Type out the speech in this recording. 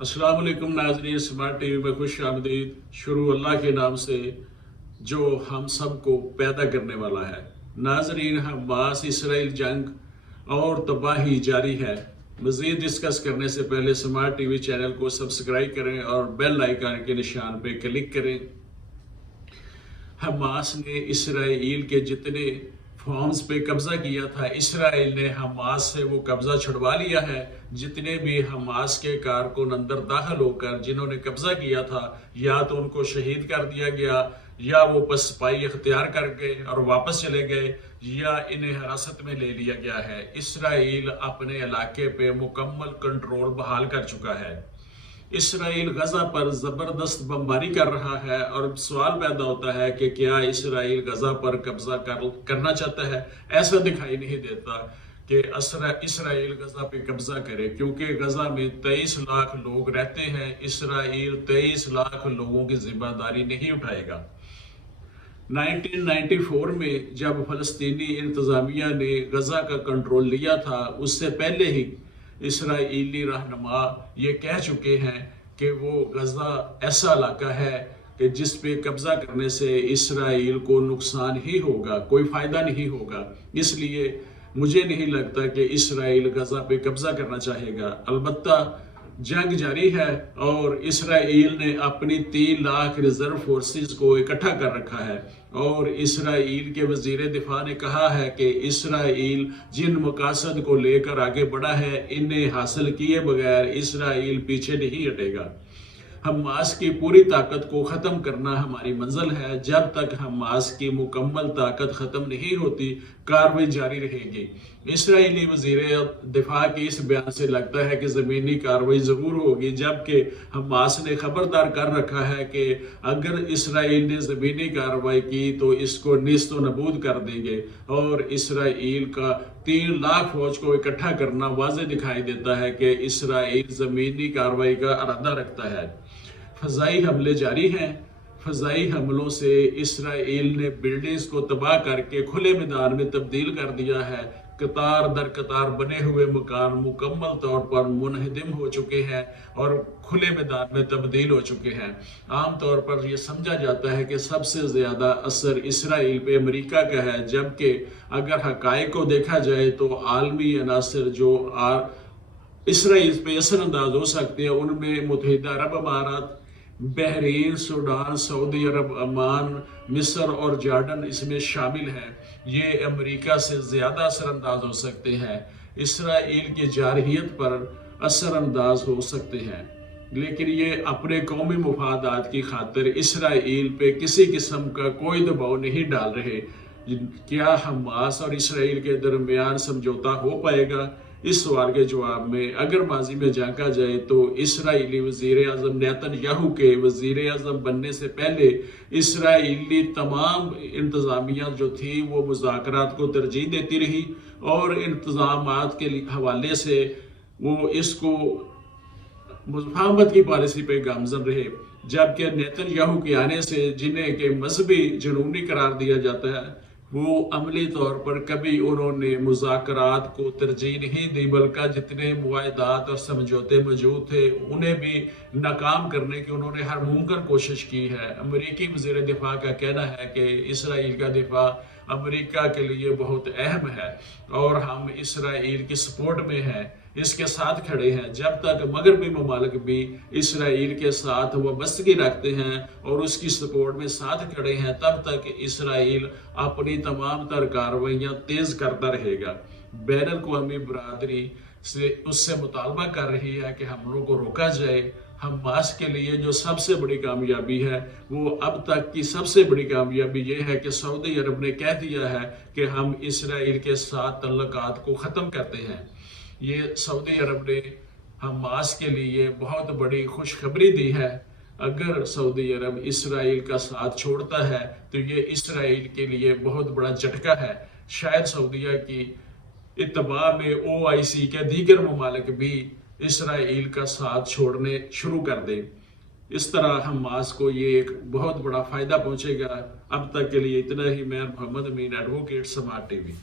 अस्सलाम वालेकुम नाज़रीन, स्मार्ट टीवी में खुश आमदीद। शुरू अल्लाह के नाम से जो हम सब को पैदा करने वाला है। नाज़रीन, हमास इसराइल जंग और तबाही जारी है। मज़ीद डिस्कस करने से पहले स्मार्ट टीवी चैनल को सब्सक्राइब करें और बेल आइकन के निशान पर क्लिक करें। हमास ने इसराइल के जितने फॉर्म्स पे कब्जा किया था, इसराइल ने हमास से वो कब्जा छुड़वा लिया है। जितने भी हमास के कारकुन अंदर दाखिल होकर जिन्होंने कब्जा किया था, या तो उनको शहीद कर दिया गया, या वो पसपाई इख्तियार कर गए और वापस चले गए, या इन्हें हिरासत में ले लिया गया है। इसराइल अपने इलाके पे मुकम्मल कंट्रोल बहाल कर चुका है। इसराइल गजा पर ज़बरदस्त बमबारी कर रहा है और सवाल पैदा होता है कि क्या इसराइल गजा पर कब्जा करना चाहता है। ऐसा दिखाई नहीं देता कि इसराइल गजा पे कब्जा करे, क्योंकि गजा में 23 लाख लोग रहते हैं। इसराइल 23 लाख लोगों की जिम्मेदारी नहीं उठाएगा। 1994 में जब फलस्तीनी इंतजामिया ने गजा का कंट्रोल लिया था, उससे पहले ही इसराइली रहनुमा ये कह चुके हैं कि वो गजा ऐसा इलाका है कि जिस पे कब्जा करने से इसराइल को नुकसान ही होगा, कोई फ़ायदा नहीं होगा। इसलिए मुझे नहीं लगता कि इसराइल गजा पे कब्जा करना चाहेगा। अलबत्ता जंग जारी है और इसराइल ने अपनी 3 लाख रिजर्व फोर्सेस को इकट्ठा कर रखा है, और इसराइल के वजीर दिफा ने कहा है कि इसराइल जिन मकासद को लेकर आगे बढ़ा है, इन्हें हासिल किए बगैर इसराइल पीछे नहीं हटेगा। हमास की पूरी ताकत को ख़त्म करना हमारी मंजिल है। जब तक हमास की मुकम्मल ताकत ख़त्म नहीं होती, कार्रवाई जारी रहेगी। इसराइली वज़ीर दिफा की इस बयान से लगता है कि ज़मीनी कार्रवाई ज़रूर होगी, जबकि हमास ने खबरदार कर रखा है कि अगर इसराइल ने ज़मीनी कार्रवाई की तो इसको नीस्त व नबूद कर देंगे। और इसराइल का 3 लाख फौज को इकट्ठा करना वाज़े दिखाई देता है कि इसराइल ज़मीनी कार्रवाई का इरादा रखता है। फ़ज़ाई हमले जारी हैं। फ़ज़ाई हमलों से इसराइल ने बिल्डिंग्स को तबाह करके खुले मैदान में तब्दील कर दिया है। कतार दर कतार बने हुए मकान मुकम्मल तौर पर मुनहदिम हो चुके हैं और खुले मैदान में तब्दील हो चुके हैं। आम तौर पर यह समझा जाता है कि सबसे ज़्यादा असर इसराइल पे अमेरिका का है, जबकि अगर हक़ाइक़ को देखा जाए तो आलमी अनासर जो इसराइल पे असरअंदाज हो सकते हैं, उनमें मुत्तहिदा अरब अमारात, बहरीन, सूडान, सऊदी अरब, अमान, मिस्र और जॉर्डन इसमें शामिल हैं। ये अमेरिका से ज़्यादा असरअंदाज हो सकते हैं, इसराइल की जारहियत पर असरअंदाज हो सकते हैं। लेकिन ये अपने कौमी मुफादात की खातिर इसराइल पे किसी किस्म का कोई दबाव नहीं डाल रहे। क्या हमास और इसराइल के दरमियान समझौता हो पाएगा? इस सवाल के जवाब में अगर माजी में झांका जाए तो इसराइली वज़ीर आज़म नेतन्याहू के वज़ीर आज़म बनने से पहले इसराइली तमाम इंतज़ामिया जो थी वो मुज़ाकरात को तरजीह देती रही, और इंतज़ामात के हवाले से वो इसको मुफ़ाहमत की पॉलिसी पे गामज़न रहे। जबकि नेतन्याहू के आने से, जिन्हें के मजहबी जुनूनी करार दिया जाता है, वो अमली तौर पर कभी उन्होंने मुज़ाकरात को तरजीह नहीं दी, बल्कि जितने मुआहदात और समझौते मौजूद थे उन्हें भी नाकाम करने की उन्होंने हर मुमकिन कोशिश की है। अमेरिकी वज़ीर दिफा का कहना है कि इसराइल का दिफा अमेरिका के लिए बहुत अहम है और हम इसराइल की सपोर्ट में हैं, इसके साथ खड़े हैं। जब तक मगरबी ममालिक भी इसराइल के साथ वाबस्तगी रखते हैं और उसकी सपोर्ट में साथ खड़े हैं, तब तक इसराइल अपनी तमाम तर कार्रवाइयाँ तेज़ करता रहेगा। बैनुल-अक़वामी बरादरी से उससे मुतालबा कर रही है कि हमलों को रोका जाए। हमास के लिए जो सबसे बड़ी कामयाबी है, वो अब तक की सबसे बड़ी कामयाबी ये है कि सऊदी अरब ने कह दिया है कि हम इसराइल के साथ तल्लुकात को ख़त्म करते हैं। ये सऊदी अरब ने हमास के लिए बहुत बड़ी खुशखबरी दी है। अगर सऊदी अरब इसराइल का साथ छोड़ता है तो ये इसराइल के लिए बहुत बड़ा झटका है। शायद सऊदीया की इत्तबा में OIC के दीगर ममालिक भी इसराइल का साथ छोड़ने शुरू कर दें। इस तरह हमास को ये एक बहुत बड़ा फ़ायदा पहुँचेगा। अब तक के लिए इतना ही। मैं मोहम्मद अमीन, एडवोकेट, स्मार्ट टीवी।